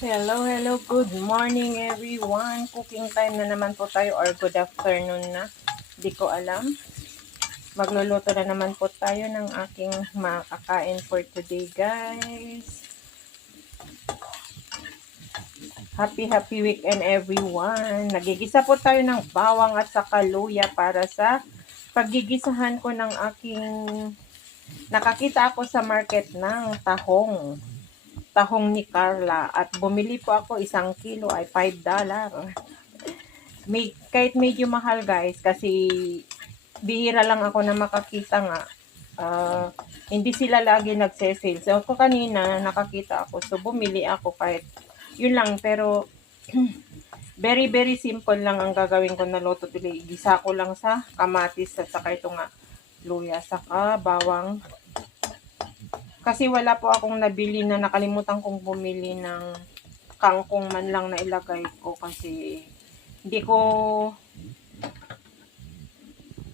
Hello, hello, good morning everyone. Cooking time na naman po tayo or good afternoon na. Di ko alam. Magluluto na naman po tayo ng aking makakain for today, guys. Happy weekend everyone. Nagigisa po tayo ng bawang at saka luya para sa paggigisahan ko ng aking nakakita ako sa market ng tahong ni Carla at bumili po ako 1 kilo ay $5. Kahit medyo mahal guys kasi bihira lang ako na makakita nga. Hindi sila lagi nagse-sale. So ako kanina nakakita ako so bumili ako kahit yun lang pero very simple lang ang gagawin ko na luto today. Gisa ko lang sa kamatis at saka ito nga luya saka bawang. Kasi wala po akong nabili na nakalimutan kong bumili ng kangkong man lang na ilagay ko kasi hindi ko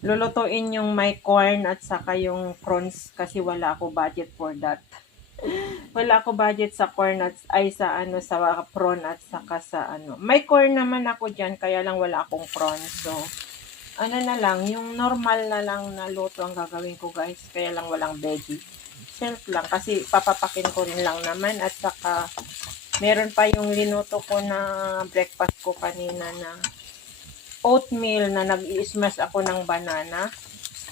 lulutuin yung may corn at saka yung prawns kasi wala ako budget for that. Wala ako budget sa corn at sa prawn at saka sa May corn naman ako diyan kaya lang wala akong prawn. So na lang, yung normal na lang na luto ang gagawin ko guys. Kaya lang walang veggie. Self lang kasi papapakin ko rin lang naman at saka meron pa yung linuto ko na breakfast ko kanina na oatmeal na nag-i-smash ako ng banana.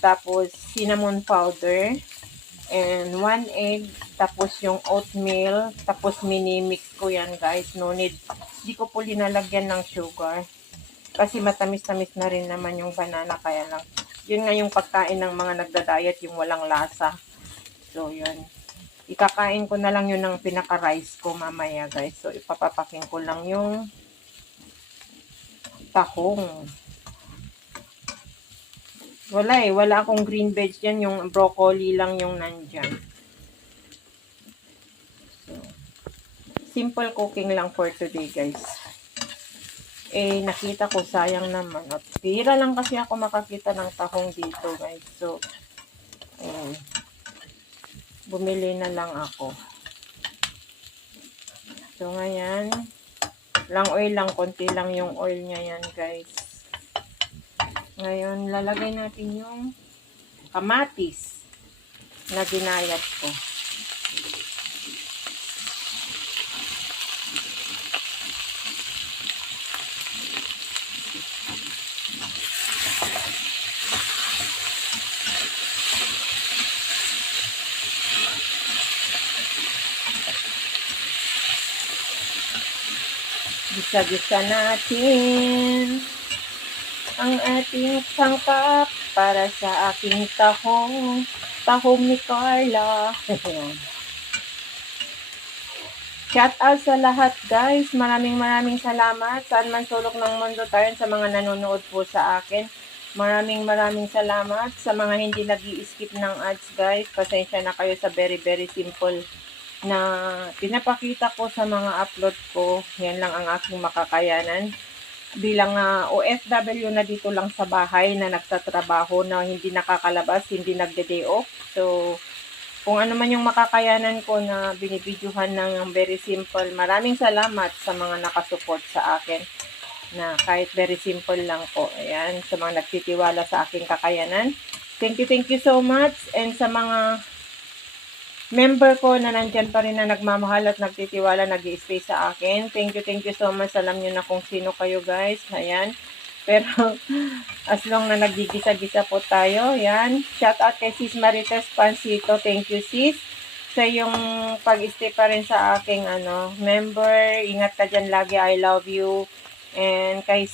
Tapos cinnamon powder and 1 egg. Tapos yung oatmeal. Tapos minimix ko yan guys. No need. Hindi ko po linalagyan ng sugar. Kasi matamis-tamis na rin naman yung banana. Kaya lang. Yun nga yung pagkain ng mga nagda-diet. Yung walang lasa. So yun. Ikakain ko na lang yun ng pinaka-rice ko mamaya guys. So ipapapakin ko lang yung tahong. Wala akong green veg yan, yung broccoli lang yung nandyan. So, simple cooking lang for today guys. Nakita ko sayang naman. At pira lang kasi ako makakita ng tahong dito guys. So, bumili na lang ako. So, ngayon, lang oil lang, konti lang yung oil niya yan guys. Ngayon, lalagay natin yung kamatis na ginayat ko. Gisa-gisa natin ang ating sangkap para sa aking tahong ni Carla. Shout out sa lahat guys, maraming salamat saan man sulok ng mundo tayo sa mga nanonood po sa akin. Maraming salamat sa mga hindi nag-i-skip ng ads guys. Pasensya na kayo sa very simple na pinapakita ko sa mga upload ko. Yan lang ang aking makakayanan. Bilang OFW na dito lang sa bahay na nagtatrabaho na hindi nakakalabas, hindi nagde-day off. So, kung ano man yung makakayanan ko na binibidyohan ng very simple. Maraming salamat sa mga nakasupport sa akin na kahit very simple lang po. Ayan, sa mga nagtitiwala sa aking kakayanan. Thank you so much. And sa mga member ko na nandyan pa rin na nagmamahal at nagtitiwala, nag-i-stay sa akin. Thank you so much. Alam nyo na kung sino kayo guys. Ayan. Pero, as long na nagigisa-gisa po tayo. Ayan. Shout out kay Sis Marites Pansito. Thank you sis. Sa yung pag-stay pa rin sa aking member. Ingat ka dyan lagi. I love you. And kay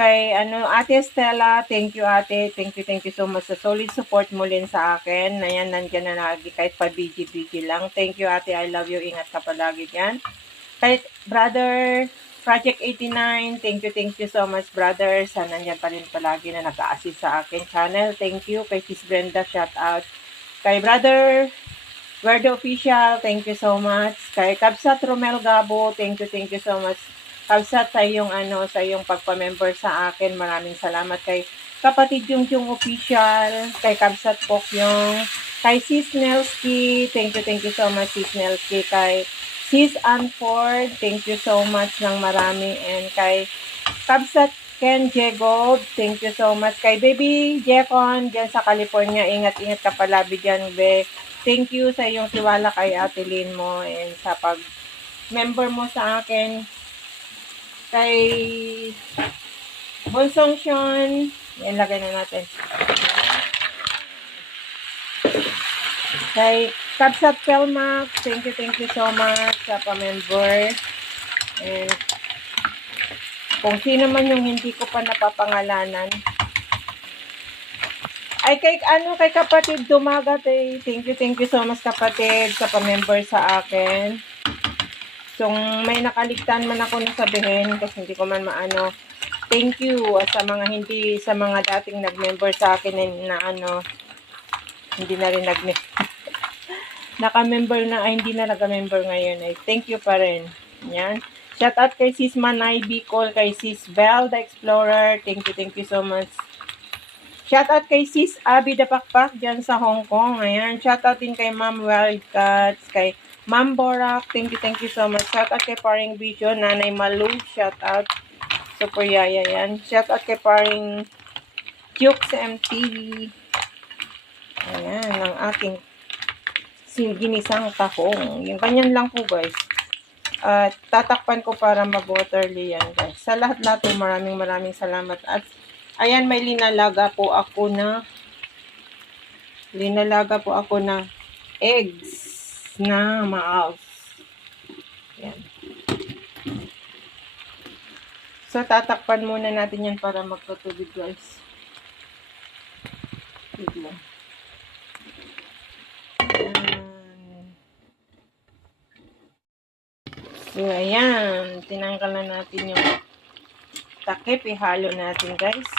Ate Stella, thank you ate, thank you so much sa solid support mo din sa akin. Ayan, nandyan na lagi kahit pa BG lang. Thank you ate, I love you, ingat ka palagi dyan. Kahit brother, Project 89, thank you so much brother. Sana nandyan pa rin palagi na nag-a-assist sa akin channel. Thank you. Kay Sis Brenda, shout out. Kay brother, Werdo Official, thank you so much. Kay Kabsat Romel Gabo, thank you so much. Kabsat sa iyong sa iyong pagpa-member sa akin. Maraming salamat kay kapatid yung Official, kay Kabsat Pokyong, kay Sis Nelski, thank you so much Sis Nelski, kay Sis Anford, thank you so much ng marami. And kay Kabsat Ken Diego, thank you so much. Kay Baby Jekon, dyan sa California, ingat-ingat ka palabi dyan, be. Thank you sa iyong tiwala kay Ate Lynn mo and sa pag-member mo sa akin. Kay Bonsong Sean, yan, lagay na natin. Kay Kabsat Pelmac, thank you so much sa pa-member. And kung sino man yung hindi ko pa napapangalanan. Ay, kay kapatid Dumagat, thank you so much kapatid sa pa-member sa akin. So, may nakaligtan man ako na sabihin kasi hindi ko man maano. Thank you sa mga dating nag-member sa akin na hindi na rin naka-member na, hindi na nag-member ngayon. Thank you pa rin. Yan. Shout out kay Sis Manay Bicol, kay Sis Belle the Explorer. Thank you so much. Shout out kay Sis Abby the Pakpak dyan sa Hong Kong. Ayan. Shout out din kay Ma'am Wildcats, kay Ma'am Borak. Thank you so much. Shout out kay Paring Vision, Nanay Malu. Shout out. Super yaya yan. Shout out kay Paring Jukes MTV. Ayan, ang aking ginisang tahong. Yung ganyan lang po, guys. At tatakpan ko para mag-waterly yan, guys. Sa lahat natin, maraming salamat. At ayan, may linalaga po ako na eggs na mouse. Yan. So, tatakpan muna natin yan para magkatubig, guys. Tignan. So, ayan. Tinanggal na natin yung takip. Ihalo natin, guys.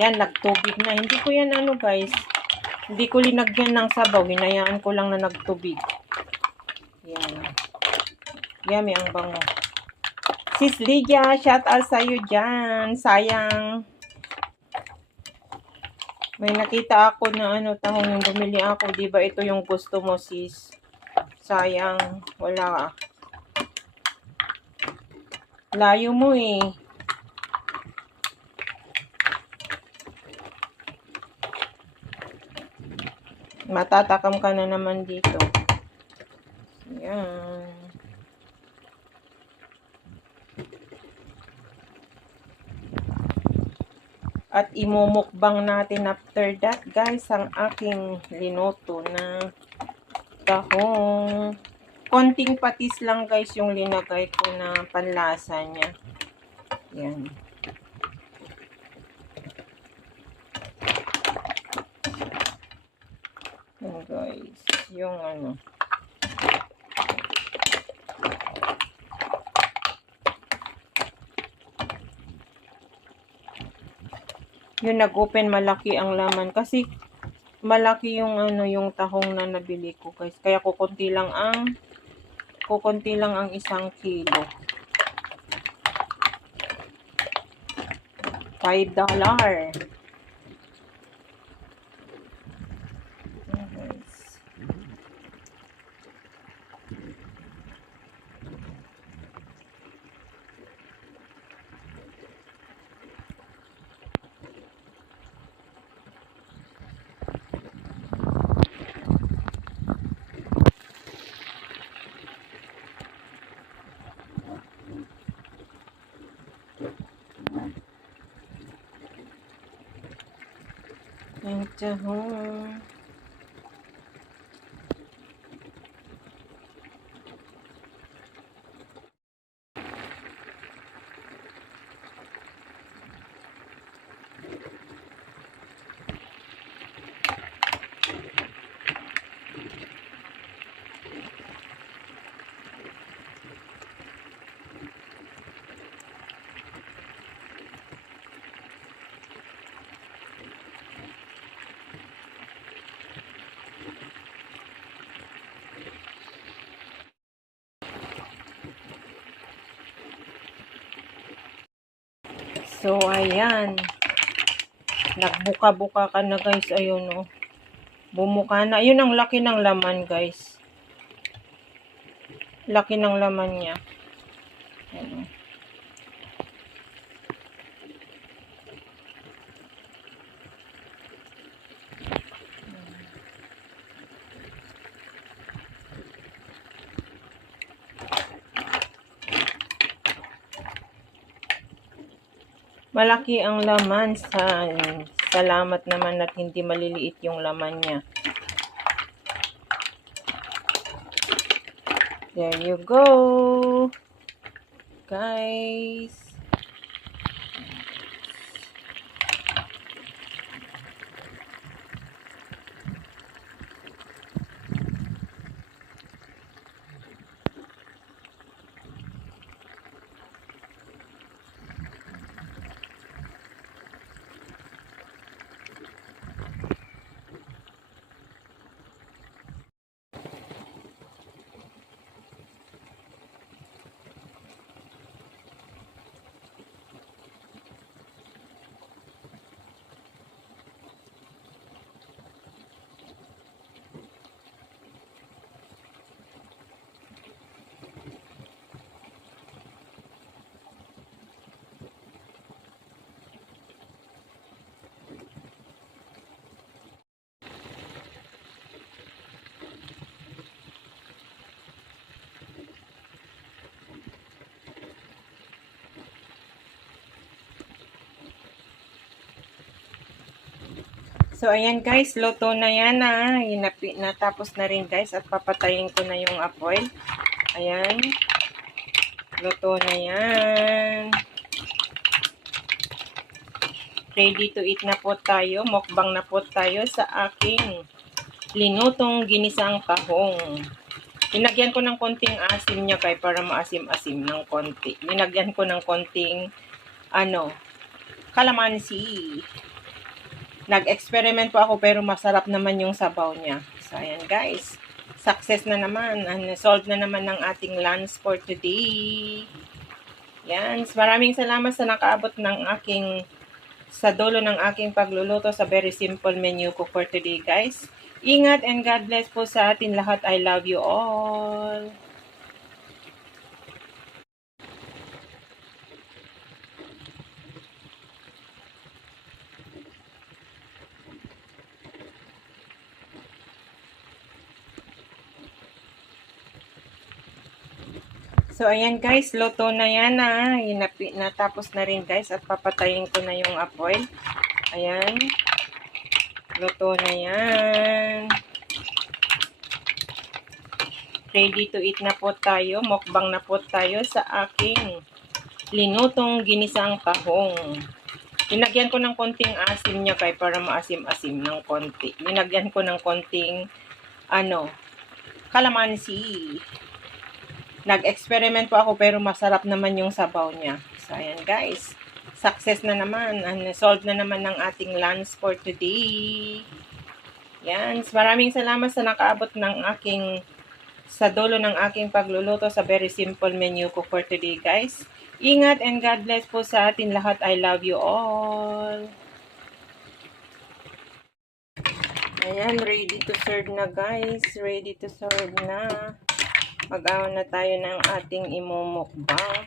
Yan, nagtubig na. Hindi ko yan guys. Hindi ko linagyan ng sabaw. Hinayaan ko lang na nagtubig. Yan. Yummy ang bango. Sis Lydia, shout out sa'yo dyan. Sayang. May nakita ako na tahong yung bumili ako. Diba ito yung gusto mo, sis? Sayang. Wala. Layo mo eh. Matatakam ka na naman dito. Yan. At imumukbang natin after that, guys, ang aking linoto na tahong. Konting patis lang, guys, yung linagay ko na panlasa niya. Yan. Yan, guys. Yung yung nag-open, malaki ang laman kasi malaki yung yung tahong na nabili ko, guys, kaya kukunti lang ang 1 kilo. $5. Yung tahong. So, ayan. Nagbuka-buka ka na, guys. Ayun, Bumuka na. Ayun ang laki ng laman, guys. Laki ng laman niya. Ayan. Malaki ang laman. Salamat naman at hindi maliliit yung laman niya. There you go, guys. So, ayan guys, luto na yan na. Natapos na rin guys at papatayin ko na yung apoy. Ayan. Luto na yan. Ready to eat na po tayo. Mukbang na po tayo sa aking linutong ginisang tahong. Linagyan ko ng konting asim niya kay para maasim-asim ng konti. Linagyan ko ng konting kalamansi. Nag-experiment po ako pero masarap naman yung sabaw niya. So, ayan guys. Success na naman. Solved na naman ng ating lunch for today. Yan. Maraming salamat sa nakaabot sa dulo ng aking pagluluto sa very simple menu ko for today guys. Ingat and God bless po sa atin lahat. I love you all. So, ayan guys, luto na yan na. Natapos na rin guys at papatayin ko na yung apoy. Ayan. Luto na yan. Ready to eat na po tayo. Mukbang na po tayo sa aking linutong ginisang tahong. Linagyan ko ng konting asim niya kay para maasim-asim ng konti. Linagyan ko ng konting kalamansi. Nag-experiment po ako pero masarap naman yung sabaw niya. So, ayan guys. Success na naman. Solved na naman ng ating lunch for today. Yan. Maraming salamat sa nakaabot sa dulo ng aking pagluluto sa very simple menu ko for today guys. Ingat and God bless po sa atin lahat. I love you all. Ayan. Ready to serve na guys. Ready to serve na. Mag-awan na tayo ng ating imumukbang.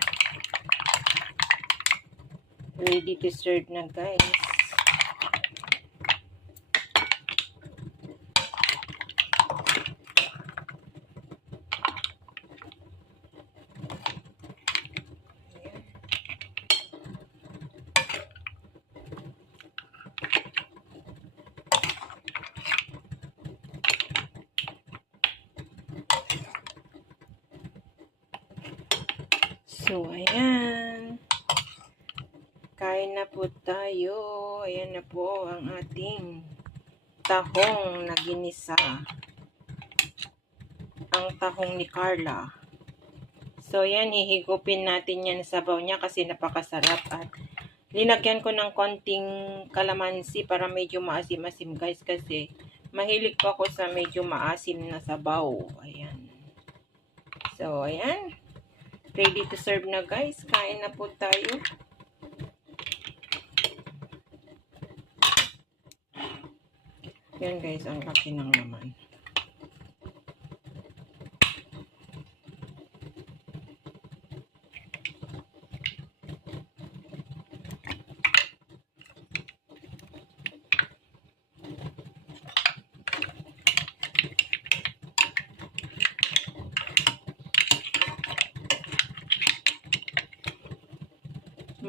Ready to serve na guys. So, ayan. Kain na po tayo. Ayan na po ang ating tahong na ginisa. Ang tahong ni Carla. So, ayan. Hihigupin natin yan sa sabaw niya kasi napakasarap. At linagyan ko ng konting kalamansi para medyo maasim-asim guys. Kasi mahilig po ako sa medyo maasim na sabaw. Ayan. So, ayan. Ready to serve na guys. Kain na po tayo. Yan guys, ang laki ng laman.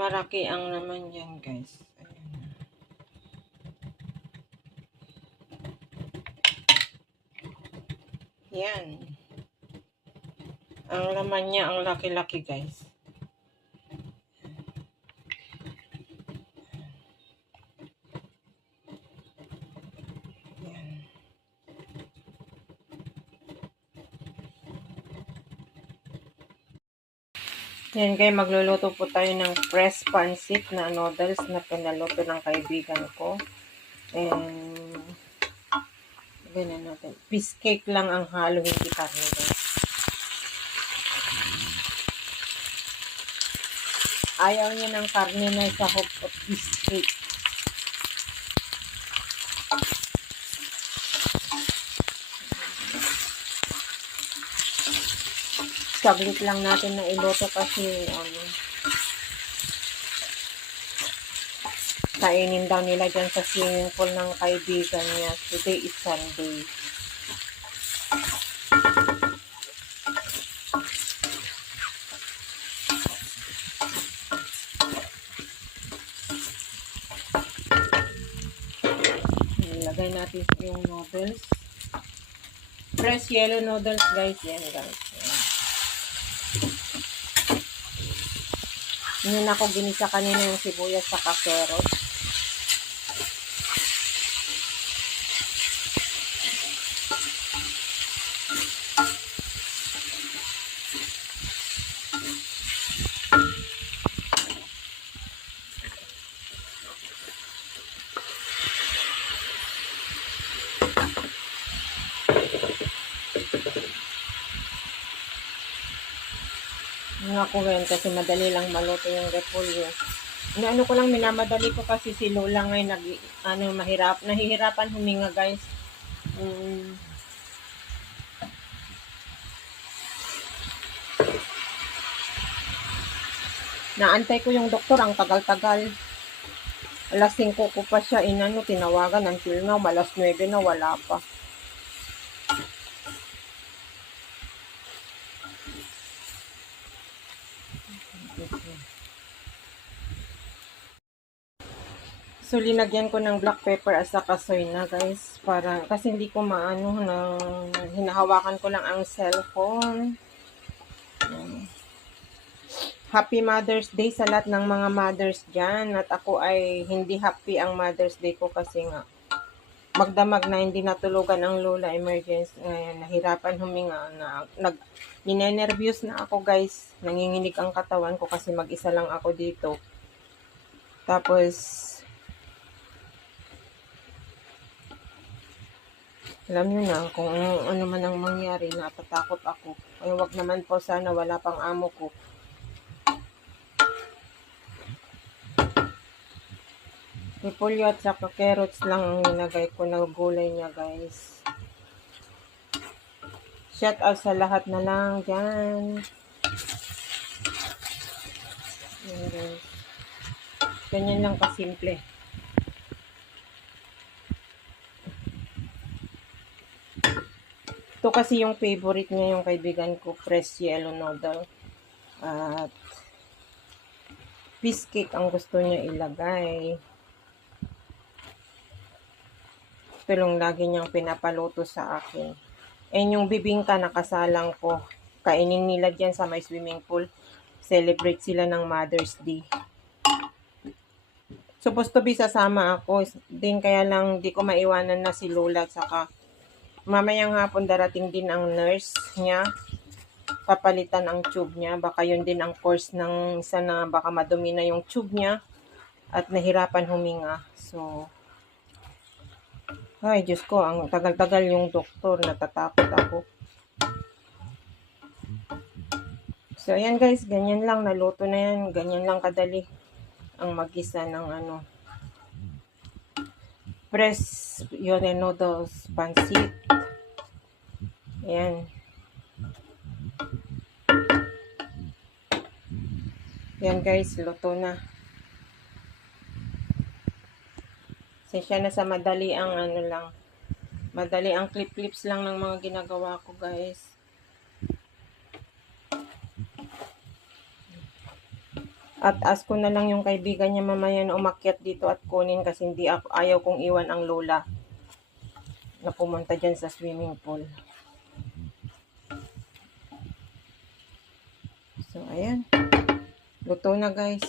Maraki ang naman yan, guys. Ayan. Yan. Ang laman niya, ang laki-laki, guys. Yan. Yan, guys. Magluluto po tayo ng fresh pancit na noodles na pinaluto ng kaibigan ko. And ganyan natin. Fish cake lang ang halo, hindi karne, guys. Ayaw niya ng karne na sa hop of fish cake. Saglit lang natin na iluto kasi kainin daw nila dyan sa swimming pool ng kaibigan niya. Today is Sunday. Ilagay natin yung noodles. Fresh yellow noodles, guys. Yan, guys. Yun ako ginisa kanina yung sibuyas sa carrot. Ako rin kasi madali lang maluto yung repolyo. Ano ko lang, minamadali ko kasi si Lola ngayon nahihirapan huminga, guys. Naantay ko yung doktor, ang tagal-tagal. Alas 5 ko pa siya tinawagan until now, alas 9 na, wala pa. So, linagyan ko ng black pepper at saka soy na, guys. Kasi hindi ko hinahawakan ko lang ang cellphone. Happy Mother's Day sa lahat ng mga mothers dyan. At ako ay hindi happy ang Mother's Day ko kasi nga magdamag na hindi natulugan ang lola, emergency. Ngayon, nahirapan huminga. Ninenervyos na ako, guys. Nanginginig ang katawan ko kasi mag-isa lang ako dito. Tapos, alam nyo na kung ano man ang mangyari, natatakot ako. Ay, wag naman po, sana wala pang amo ko. Repolyo at saka carrots lang ang nilagay ko na gulay niya, guys. Shout out sa lahat na lang dyan. Yan, guys. Ganyan lang kasimple. Ito kasi yung favorite niya, yung kaibigan ko, fresh yellow noodle. At fish cake ang gusto niya ilagay. Ito lang lagi niyang pinapaluto sa akin. And yung bibingka nakasalang ko. Kainin nila dyan sa may swimming pool. Celebrate sila ng Mother's Day. Supposed to be sasama ako. Din kaya lang di ko maiwanan na si Lola. Saka mamayang hapon darating din ang nurse niya. Papalitan ang tube niya. Baka yun din ang course ng isa na baka madumi na yung tube niya. At nahirapan huminga. So, ay, Diyos ko, ang tagal-tagal yung doktor, natatakot ako. So, ayan guys, ganyan lang, naluto na yan, ganyan lang kadali ang mag-isa ng fresh yun noodles, pancit. Ayan. Ayan guys, luto na. Sensya na sa madali ang madali ang clip-clips lang ng mga ginagawa ko, guys. At ask ko na lang yung kaibigan niya mamaya na umakyat dito at kunin kasi hindi ako, ayaw kong iwan ang lola na pumunta dyan sa swimming pool. So, ayan. Luto na, guys.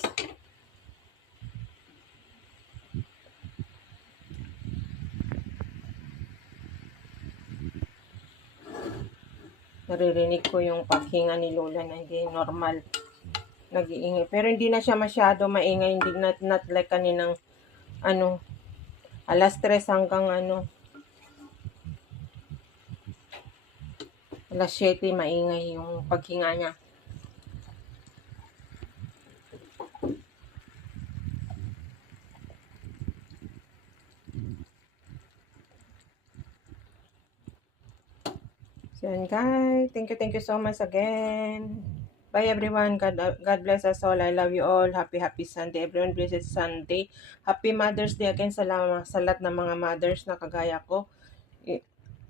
Naririnig ko yung paghinga ni Lola na hindi normal. Nag-iingay. Pero hindi na siya masyado maingay. Hindi not like kaninang alas 3 hanggang alas 7 maingay yung paghinga niya. So, yun guys. Thank you so much again. Bye everyone. God bless us all. I love you all. Happy Sunday. Everyone, blessed Sunday. Happy Mother's Day again sa lahat ng mga mothers na kagaya ko.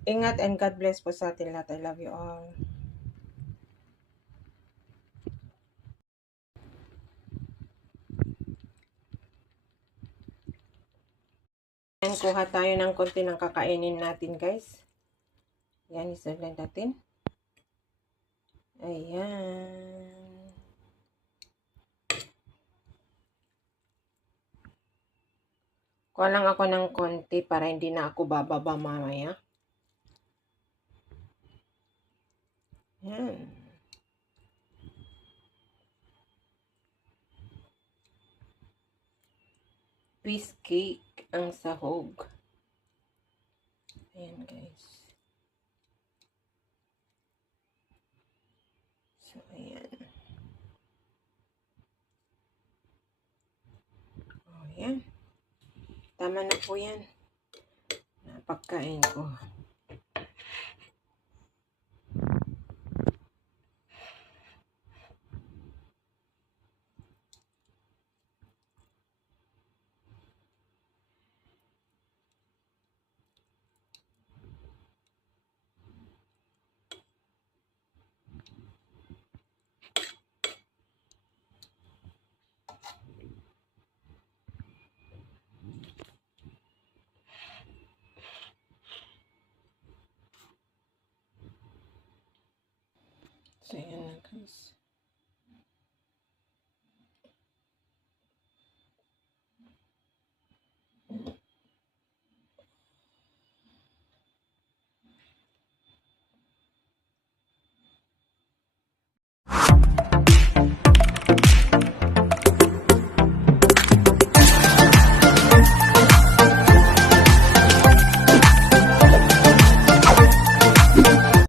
Ingat and God bless po sa atin lahat. I love you all. Yan, kuha tayo ng konti ng kakainin natin, guys. Yan, iserve natin. Ayan. Kuha lang ako ng konti para hindi na ako bababa mamaya. Yan. Twist cake ang sahog. Ayan, guys. So, ayan. Oh, ayan. Tama na po yan. Napagkain ko. So, ayan na, guys.